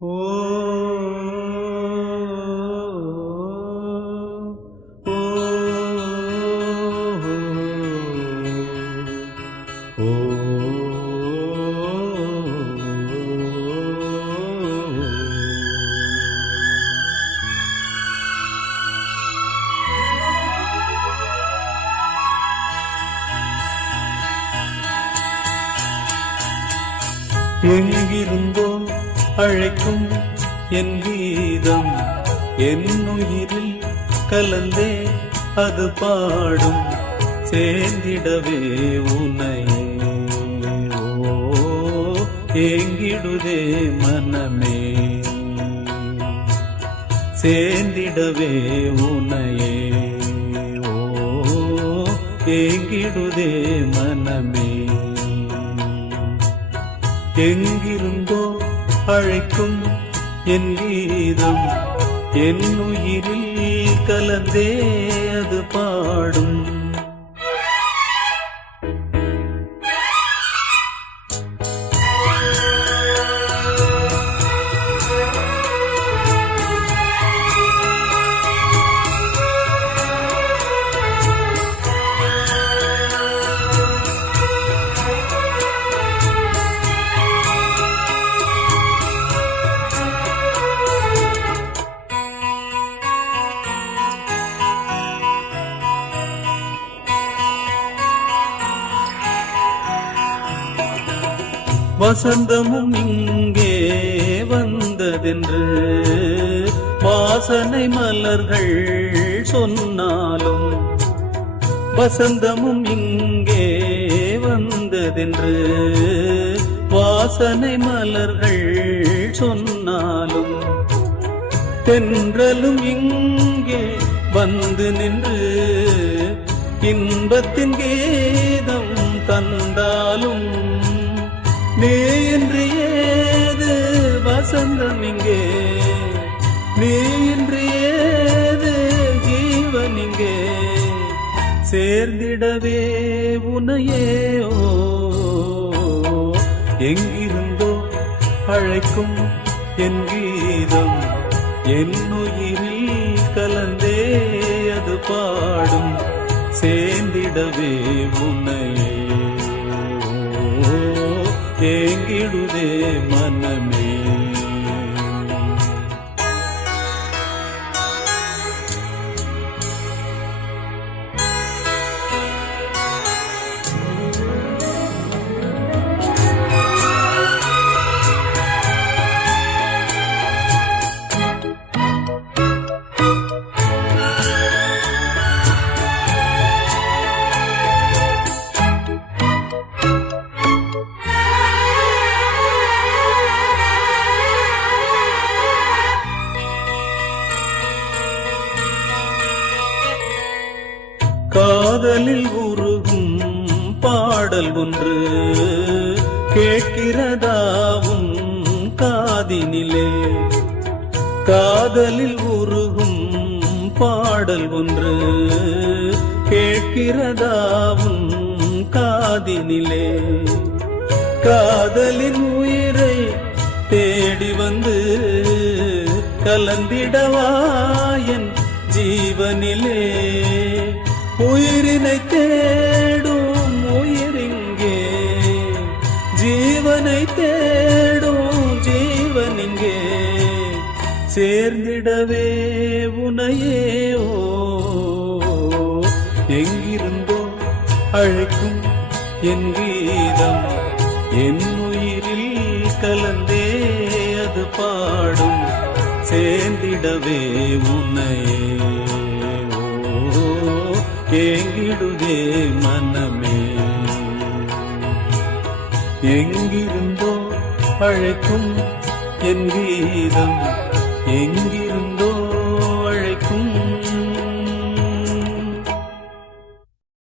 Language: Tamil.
ஓ ஓ ஓ எங்கிருந்தோ அழைக்கும் என் கீதம் என் உயிரில் கலந்தே அது பாடும். சேர்ந்திடவே உனையே ஓ ஏங்கிடுதே மனமே. சேர்ந்திடவே உனையே ஓ ஏங்கிடுதே மனமே. எங்கிருந்தோ அழைக்கும் என் கீதம் என் உயிரில் கலந்தே அது பாடும். வசந்தமும் இங்கே வந்ததென்று வாசனை மலர்கள் சொன்னாலும் வசந்தமும் இங்கே வந்ததென்று வாசனை மலர்கள் சொன்னாலும் தென்றலும் இங்கே வந்து நின்று இன்பத்தின் கீதம் தந்தாலும் நீ இன்று ஏது வசந்தம் இங்கே. நீ இன்று ஏது ஜீவன் இங்கே. சேர்ந்திடவே உனையேயோ எங்கிருந்தோ அழைக்கும் என் கீதம் என் உயிரில் கலந்தே அது பாடும். சேர்ந்திடவே உன்னையே ஏங்கிடுதே மனமே காதலில் உருகும் பாடல் ஒன்று கேட்கிறதாவும் காதினிலே? காதலில் உருகும் பாடல் ஒன்று கேட்கிறதாவும் காதினிலே? காதலின் உயிரை தேடி வந்து கலந்திடவா என் ஜீவனிலே? உயிரினை தேடும் உயிரிங்கே ஜீவனை தேடும் ஜீவனிங்கே. சேர்ந்திடவே உனையே எங்கிருந்தோ அழைக்கும் என் கீதம் என் உயிரில் கலந்தே அது பாடும். சேர்ந்திடவே உன்னையே ஏங்கிடுதே மனமே. எங்கிருந்தோ அழைக்கும் என் கீதம் எங்கிருந்தோ